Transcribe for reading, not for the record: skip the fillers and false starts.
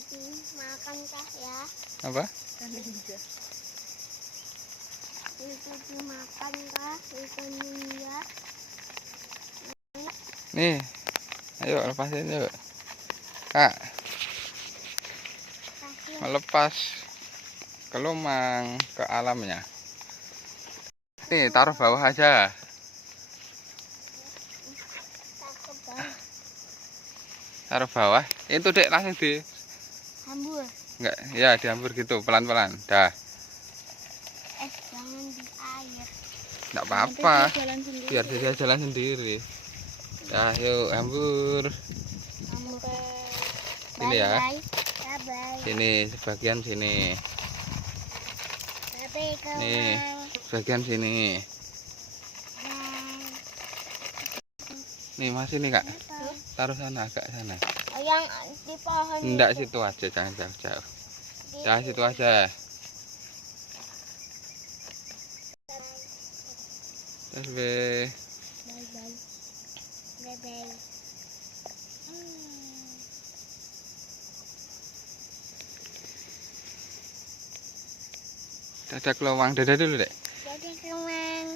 lagi makan kah ya? Apa? Lagi makan kah? Ikannya. Nih, ayo lepasin yuk. Kak, melepas kelumang ke alamnya. Nih, taruh bawah aja. Taruh bawah. Itu dek langsung di Hambur. enggak, ya dihampur gitu pelan-pelan. Dah. Jangan di air. Enggak apa-apa. Biar dia jalan sendiri. Dah, yuk hambur. Hambur. Sini ya. Bye-bye. Sini sebagian sini. Bye-bye kawan. Nih, sebagian sini. Nih masih nih kak. Taruh sana, agak sana. Yang di pohon. Enggak, situ aja, jangan jauh-jauh. Dah, situ aja. Terus be. Bye-bye. Bye-bye. Dadah kelowang, dadah dulu dek. Dadah kawan.